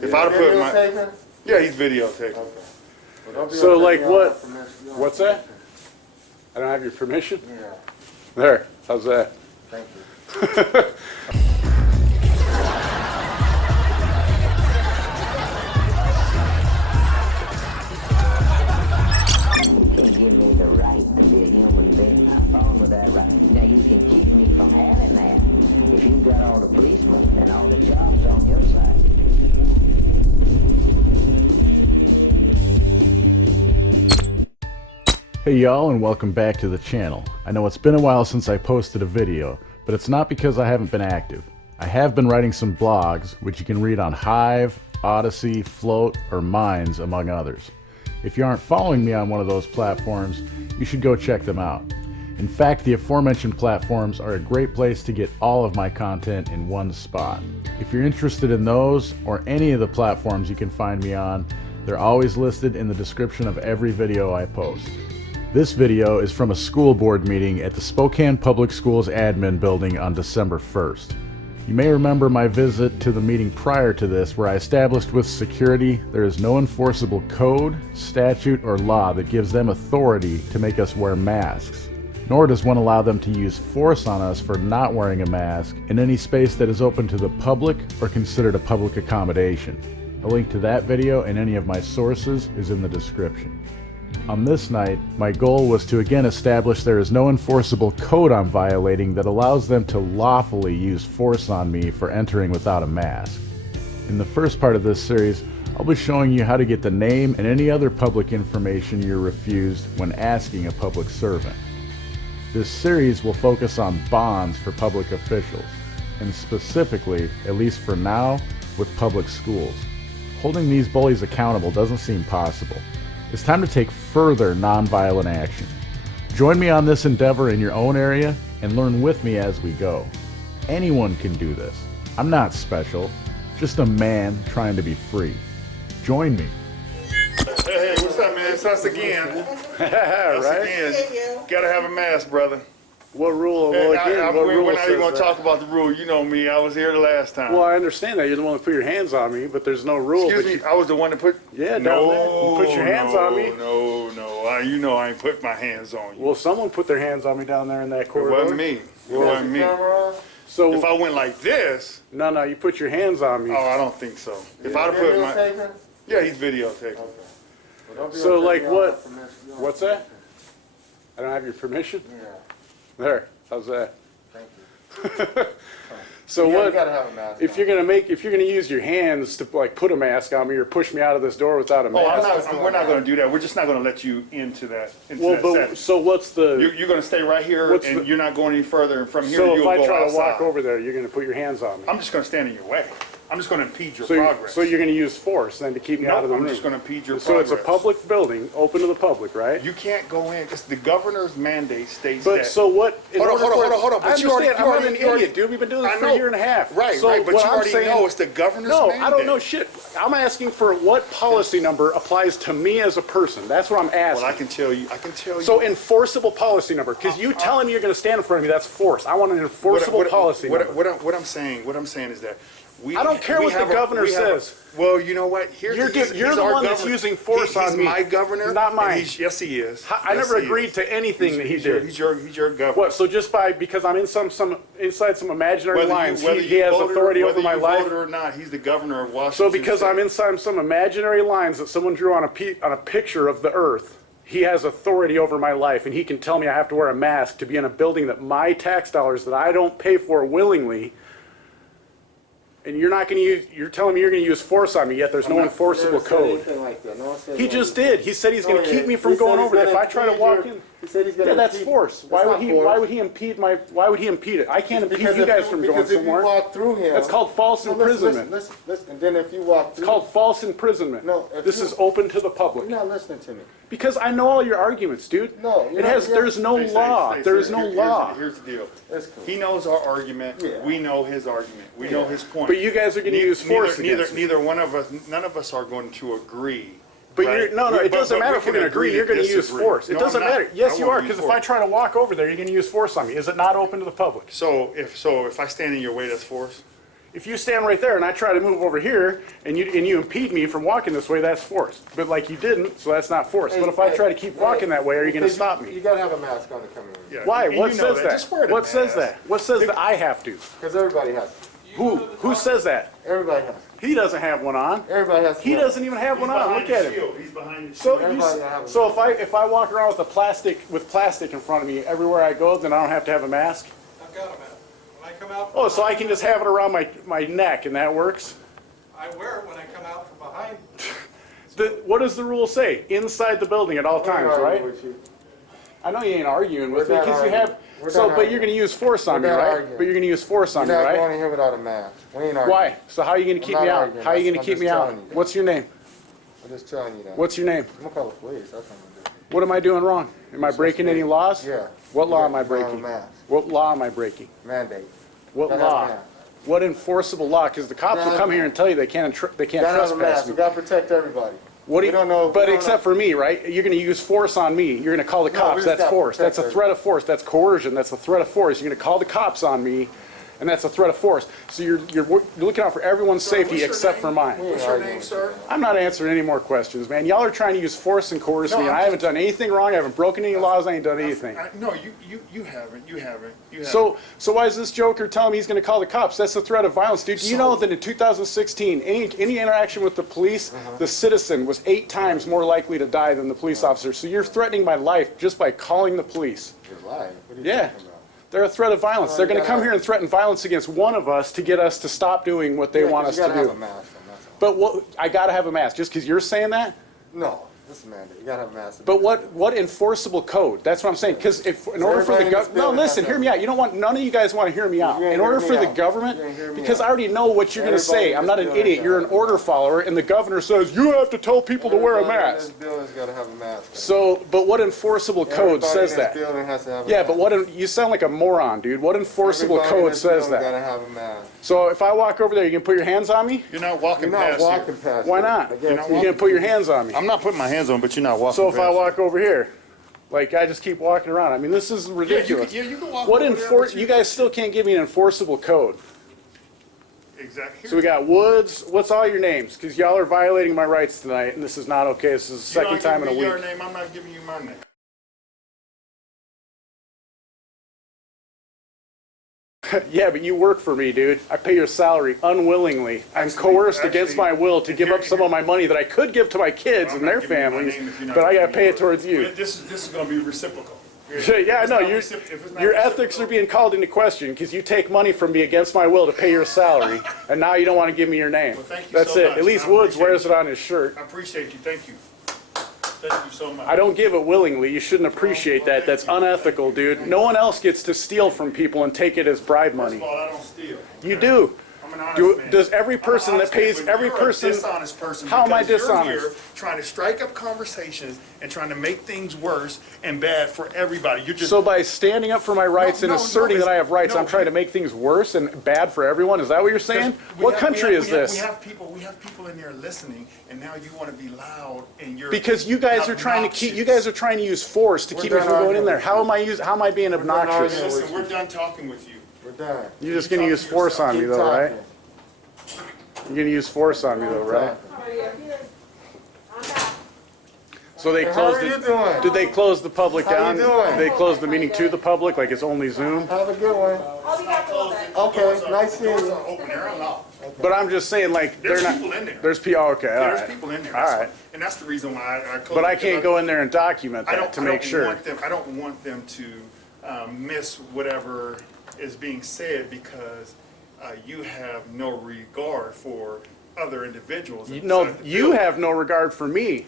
If I'd have put my... Yeah, he's videotaping. Okay. Well, So like what? What's that? I don't have your permission? Yeah, There. How's that? thank you. You can't give me the right to be a human being. I'm fine with that right. Now you can keep me from having that if you've got all the policemen and all the jobs on your side. Hey y'all, and welcome back to the channel. I know it's been a while since I posted a video, but it's not because I haven't been active. I have been writing some blogs, which you can read on Hive, Odyssey, Float, or Minds, among others. If you aren't following me on one of those platforms, you should go check them out. In fact, the aforementioned platforms are a great place to get all of my content in one spot. If you're interested in those, or any of the platforms you can find me on, they're always listed in the description of every video I post. This video is from a school board meeting at the Spokane Public Schools admin building on December 1st. You may remember my visit to the meeting prior to this, where I established with security there is no enforceable code, statute, or law that gives them authority to make us wear masks, nor does one allow them to use force on us for not wearing a mask in any space that is open to the public or considered a public accommodation. A link to that video and any of my sources is in the description. On this night, my goal was to again establish there is no enforceable code I'm violating that allows them to lawfully use force on me for entering without a mask. In the first part of this series, I'll be showing you how to get the name and any other public information you're refused when asking a public servant. This series will focus on bonds for public officials, and specifically, at least for now, with public schools. Holding these bullies accountable doesn't seem possible. It's time to take further nonviolent action. Join me on this endeavor in your own area and learn with me as we go. Anyone can do this. I'm not special, just a man trying to be free. Join me. Hey, what's up, man? It's us again. Us Right? again. Gotta have a mask, brother. What rule? Hey, Well, again, what rule we're not even says gonna that? talk about the rule. You know me. I was here the last time. Well, I understand that. You're the one that put your hands on me, but there's no rule. Excuse me. I was the one that put. Yeah, down no, there. You put your hands on me. No. You know I ain't put my hands on you. Well, someone put their hands on me down there in that It corridor. wasn't me. It wasn't me. So If I went like this, no, you put your hands on me. oh, I don't think so. If I'd have put my, yeah, he's videotaping. So, like, what? What's that? I don't have your permission? Yeah, There. How's that? thank you. So Yeah, what? you gotta have a mask If on. you're gonna use your hands to like put a mask on me or push me out of this door without a Oh, mask. we're not gonna do that. We're just not gonna let you into that. Well, but setting. so what's the? You're gonna stay right here, What's and the- you're not going any further. And from here, So you'll if I go try outside. to walk over there, you're gonna put your hands on me. I'm just gonna stand in your way. I'm just gonna impede your So progress. you're gonna use force then to keep me No, out of the I'm room. just gonna impede your So progress. it's a public building, open to the public, right? You can't go in. It's the governor's mandate states But that. so what? Hold on. I But you already, understand. I'm not an idiot, dude. We've been doing this for a year and a half. Right, So right. But what you I'm already saying- know it's the governor's No, mandate. I don't know shit. I'm asking for what policy number applies to me as a person. That's what I'm asking. Well, I can tell you. So enforceable policy number, because you telling me you're going to stand in front of me, that's force. I want an enforceable policy number. What I'm saying is that we. I don't care we what the have governor says. Well, you know what? You're the our one that's governor. using force on He's me. my governor, Not and mine. yes, he is. I Yes, never he agreed is. to anything that he He's your- did. He's your governor. What? So just because I'm in inside some imaginary Whether lines, you he has voted- authority over whether my you life. voted or not, he's the governor of Washington. So because I'm State. inside some imaginary lines that someone drew on a picture of the Earth, he has authority over my life, and he can tell me I have to wear a mask to be in a building that my tax dollars that I don't pay for willingly. And you're not going to use. You're telling me you're going to use force on me, yet there's no enforceable code. He just did. He said he's going to keep me from going over there. If I try to walk in, He said he's gonna yeah, that's impede- force. That's Why not would he? force. Why would he impede my? Why would he impede it? I can't impede Because you if guys from going because if you somewhere. walk through him. That's called false No, listen, imprisonment. listen, and then if you walk through. It's called false imprisonment. No, if This you- is open to the public. You're not listening to me. Because I know all your arguments, dude. No, you're it not- has. you're- There's no Stay law. safe, There stay is safe. no Here's law. Here's the deal. That's cool. He knows our argument. Yeah. We know his argument. We know his point. But you guys are going to use force against me. Neither one of us, none of us are going to agree. But right? you're, no, it doesn't matter if we're can going to agree. You're going to use disagree. force. It No, doesn't I'm not. matter. Yes, I you won't are. use Because if force. I try to walk over there, you're going to use force on me. Is it not open to the public? So if I stand in your way, that's force. If you stand right there and I try to move over here and you impede me from walking this way, that's force. But like you didn't, so that's not force. But if I try to keep walking that way, are you going to stop me? You gotta have a mask on to come in. Yeah, Why? and What you know says Just wear that? the What says mask. that? What says that I have to? Because everybody has it. Who says that? Everybody has it. He doesn't have one on. Everybody has to. He doesn't even have He's one on. behind Look at the him. shield. He's behind the So shield. if I walk around with plastic in front of me everywhere I go, then I don't have to have a mask. I've got a mask. When I come out. Oh, so I can just have it around my neck and that works? I wear it when I come out from behind. What does the rule say? Inside the building at all times, right? I know you ain't arguing with me We're done because you have. arguing. So, We're but done you're going to use force on me, We're done right? arguing. But you're going to use force on me, You're not going right? in here without a mask. We ain't arguing. Why? So how are you going to keep I'm me not out? arguing. How are you going to I'm keep just me out? telling you. What's your name? I'm just telling you that. What's your name? I'm gonna call the police. That's what I'm gonna What am I doing wrong? Am I breaking any laws? do. Yeah. What law You am I gotta have a breaking? mask. What law am I breaking? Mandate. What Gotta have a law? mask. What enforceable law? Because the cops will come here and tell you they can't Gotta have a trespass mask. me. We gotta protect everybody. What do We don't know- But we don't except for me, right? You're going to use force on me. You're going to call the No, we cops. just That's gotta force. protect That's a threat of force. That's coercion. That's a threat of force. You're going to call the cops on me, and that's a threat of force. So you're looking out for everyone's safety What's your except name? for mine. What's your name, sir? I'm not answering any more questions, man. Y'all are trying to use force and coerce No, me, and I'm I haven't done anything wrong. I haven't broken any laws. I ain't done anything. No, you haven't. You haven't. So why is this joker telling me he's going to call the cops? That's a threat of violence, dude. Do you know that in 2016, any interaction with the police, the citizen was 8 times more likely to die than the police officer. So you're threatening my life just by calling the police. Your life. What are you Yeah. talking about? They're a threat of violence. They're going to come here and threaten violence against one of us to get us to stop doing what they Yeah, want 'cause us you to gotta do. have a mask on, that's all. But what I got to have a mask just because you're saying that? No, this is mandate. You gotta have a mask. But what enforceable code? That's what I'm saying. Because if in order for the everybody in this government, no, building has listen, to- hear me out. You don't want none of you guys want to hear me out. You ain't In order hearing for me the out. government, You ain't hearing me because out. I already know what you're going to say. Everybody in I'm this not an building idiot. has You're an to have a order follower, and the governor says you have to tell people to wear a Everybody in mask. this building's gotta have a mask. So, but what enforceable code Everybody says in that? this building has to have a Yeah, mask. but you sound like a moron, dude. What enforceable Everybody in code this says building that? gotta have a mask. So if I walk over there, you can put your hands on me? You're not walking You're not past walking here. past. Why it. not? I You're guarantee going to put your hands on me. I'm not putting my hands on, but you're not walking. So if I past walk over here, like I just keep walking around. I mean, this is it. ridiculous. Yeah, you can walk. What over there, enforce? but You guys still can't give me an enforceable code. Exactly. So we got Woods. What's all your names? Because y'all are violating my rights tonight, and this is not okay. This is the second time in a Your week. name. I'm not giving you my name. Yeah, but you work for me, dude. I pay your salary unwillingly. I'm coerced against my will to give up some of my money that I could give to my kids I'm and not their giving you my families, name if you're not but I got to giving pay me it towards you. yours. This is going to be reciprocal. Yeah, no, your ethics are being called into question because you take money from me against my will to pay your salary, and now you don't want to give me your name. Well, thank you That's so it. much, At least and I Woods appreciate wears you. it on his shirt. I appreciate you. Thank you. Thank you so much. I don't give it willingly. You shouldn't appreciate that. That's unethical, dude. No one else gets to steal from people and take it as bribe First money. of all, I don't steal. You do. I'm an honest man. Does every I'm an person that honest man, pays but every you're person? a dishonest person. How am I because you're dishonest? here trying to strike up conversations and trying to make things worse and bad for everybody. You're just So by standing up for my rights and no, asserting it's- that I have rights, no, I'm trying to make things worse and bad for everyone? Is that what you're saying? What country is this? We have people in there listening, and now you want to be loud, and you're Because you guys are trying to keep. You guys are trying to use force to We're keep me done from going in arguing there. with How am I being done obnoxious? arguing. Listen, we're done talking with you. We're done. You're just You going to talk use to force yourself. on me Keep though, right? talking. You're going to use force on me though, right? So they Hey, how closed are you it. doing? Did they close the public How down? you doing? Did they close the meeting to the public like it's only Zoom? Have a good one. Okay, nice seeing Doors you. are open, they're unlocked. But I'm just saying like There's they're not. people in there. There's people. Okay, all There's right. people in there. All That's right. why- And that's the reason why I closed. But I it, can't because go in there and document I that don't, to I make don't sure. want them, I don't want them to miss whatever is being said because you have no regard for other individuals. No, inside the you building. have no regard for me.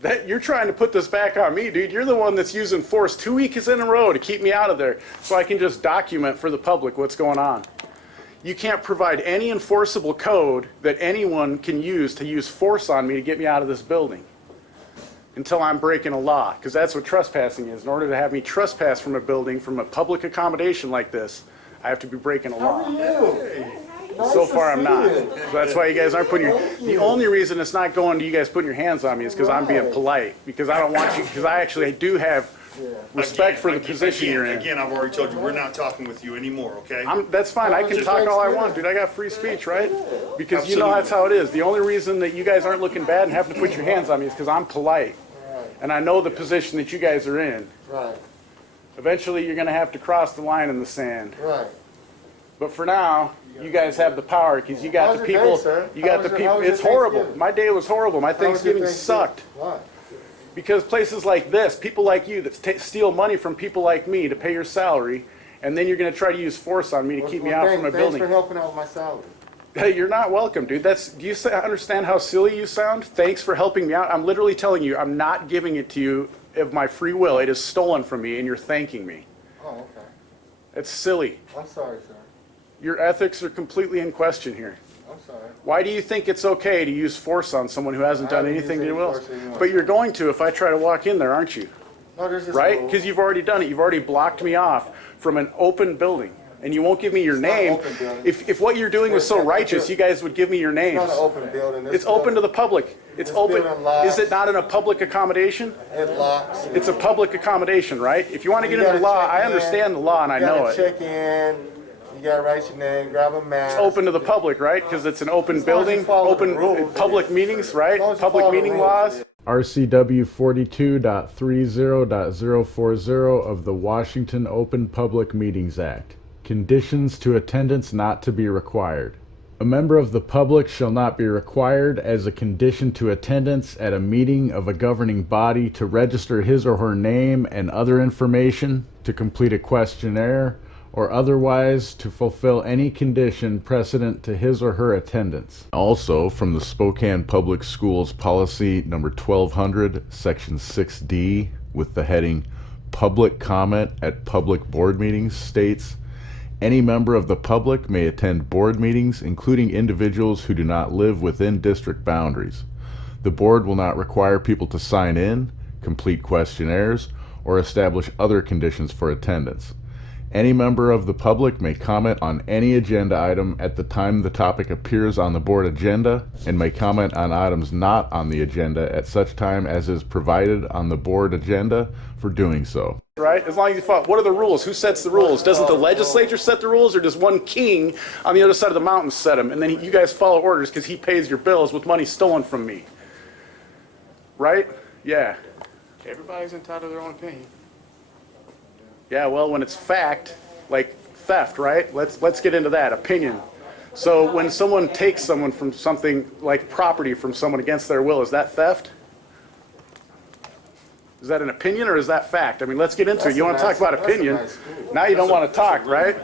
That you're trying to put this back on me, dude. You're the one that's using force 2 weeks in a row to keep me out of there so I can just document for the public what's going on. You can't provide any enforceable code that anyone can use to use force on me to get me out of this building until I'm breaking a law, because that's what trespassing is. In order to have me trespass from a building, from a public accommodation like this, I have to be breaking a law. So far, I'm not. So that's why you guys aren't putting your. The only reason it's not going to you guys putting your hands on me is because I'm being polite. Because I don't want you. Because I actually do have Respect for the position you're in. Again, I've already told you, we're not talking with you anymore, okay? That's fine. I can talk all I want, dude. I got free speech, right? Because you know that's how it is. The only reason that you guys aren't looking bad and having to put your hands on me is because I'm polite. And I know the position that you guys are in. Right. Eventually, you're going to have to cross the line in the sand. Right. But for now, you guys have the power because you got How's the your people. day, sir? You got the people. It's horrible. My day was horrible. My Thanksgiving sucked. Why? Because places like this, people like you that steal money from people like me to pay your salary, and then you're going to try to use force on me to keep me out from a building. Thanks for helping out with my salary. Hey, you're not welcome, dude. Do you understand how silly you sound? Thanks for helping me out. I'm literally telling you, I'm not giving it to you of my free will. It is stolen from me, and you're thanking me. Oh, okay. It's silly. I'm sorry, sir. Your ethics are completely in question here. I'm sorry. Why do you think it's okay to use force on someone who hasn't done anything to you else? Anymore. But you're going to if I try to walk in there, aren't you? No, there's just Right? Because you've already done it. You've already blocked me off from an open building. And you won't give me your name. If what you're doing was so righteous, you guys would give me your names. It's not an open building. It's open to the public. It's open. Is it not in a public accommodation? It locks. It's a public accommodation, right? If you want to get into the law, I understand the law and I know it. You gotta check in. You gotta write your name, grab a mask. It's open to the public, right? Because it's an open building, open public meetings, right? Public meeting laws. RCW 42.30.040 of the Washington Open Public Meetings Act. Conditions to attendance not to be required. A member of the public shall not be required as a condition to attendance at a meeting of a governing body to register his or her name and other information, to complete a questionnaire, or otherwise to fulfill any condition precedent to his or her attendance. Also, from the Spokane Public Schools Policy Number 1200, Section 6D, with the heading Public Comment at Public Board Meetings, states, any member of the public may attend board meetings, including individuals who do not live within district boundaries. The board will not require people to sign in, complete questionnaires, or establish other conditions for attendance. Any member of the public may comment on any agenda item at the time the topic appears on the board agenda, and may comment on items not on the agenda at such time as is provided on the board agenda for doing so. Right? As long as you follow. What are the rules? Who sets the rules? Doesn't the legislature set the rules, or does one king on the other side of the mountain set them? And then you guys follow orders because he pays your bills with money stolen from me. Right? Yeah. Everybody's entitled to their own opinion. Yeah, well, when it's fact, like theft, right? Let's get into that. Opinion. So when someone takes someone from something like property from someone against their will, is that theft? Is that an opinion or is that fact? I mean, let's get into it. You want to talk about opinion. Now you don't want to talk, right?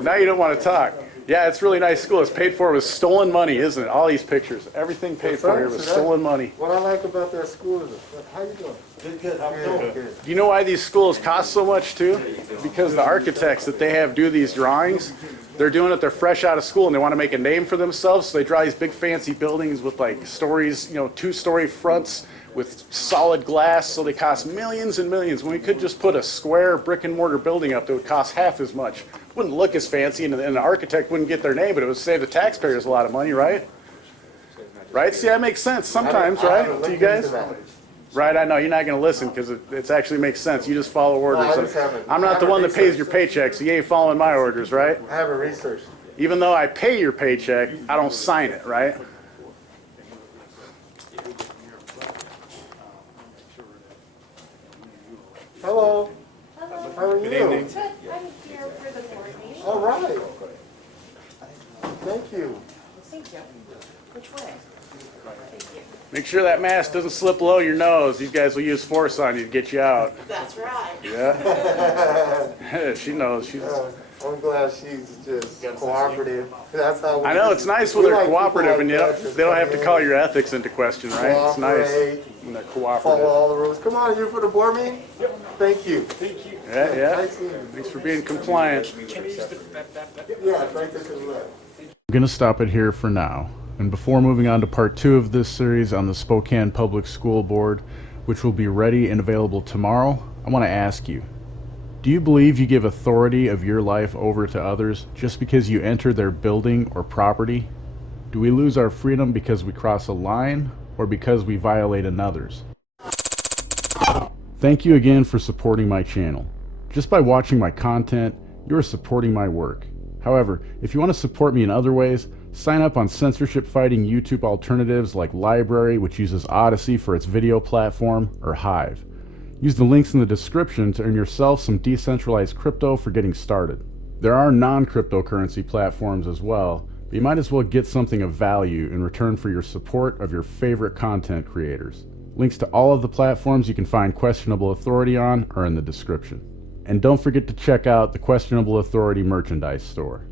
Now you don't want to talk. Yeah, it's a really nice school. It's paid for with stolen money, isn't it? All these pictures. Everything paid for here with stolen money. What I like about that school is, how you doing? Good. How you doing? Good. Do you know why these schools cost so much too? Because the architects that they have do these drawings, they're doing it, they're fresh out of school and they want to make a name for themselves, so they draw these big fancy buildings with like stories, 2-story fronts with solid glass, so they cost millions and millions, when we could just put a square brick and mortar building up that would cost half as much. Wouldn't look as fancy and the architect wouldn't get their name, but it would save the taxpayers a lot of money, right? Right? See, that makes sense sometimes, right? To you guys? Right, I know, you're not going to listen because it actually makes sense. You just follow orders. I'm not the one that pays your paycheck, so you ain't following my orders, right? I haven't researched. Even though I pay your paycheck, I don't sign it, right? Hello. Hello. How are you? Good evening. Good. I'm here for the board meeting. All right. Thank you. Thank you. Which way? Thank you. Make sure that mask doesn't slip below your nose. These guys will use force on you to get you out. That's right. Yeah. She knows. She's. I'm glad she's just cooperative. That's how. I know, it's nice when we they're like people cooperative like and that they don't have to come call in, your ethics into question, right? It's nice cooperate, when they're Follow cooperative. all the rules. Come on, you for the board meeting? Yep. Thank you. Yeah, yeah. Nice seeing you. Thanks for being compliant. Yeah, it's right there to the left. I'm going to stop it here for now. And before moving on to part 2 of this series on the Spokane Public School Board, which will be ready and available tomorrow, I want to ask you, do you believe you give authority of your life over to others just because you enter their building or property? Do we lose our freedom because we cross a line or because we violate another's? Thank you again for supporting my channel. Just by watching my content, you are supporting my work. However, if you want to support me in other ways, sign up on censorship-fighting YouTube alternatives like LBRY, which uses Odyssey for its video platform, or Hive. Use the links in the description to earn yourself some decentralized crypto for getting started. There are non-cryptocurrency platforms as well, but you might as well get something of value in return for your support of your favorite content creators. Links to all of the platforms you can find Questionable Authority on are in the description. And don't forget to check out the Questionable Authority merchandise store.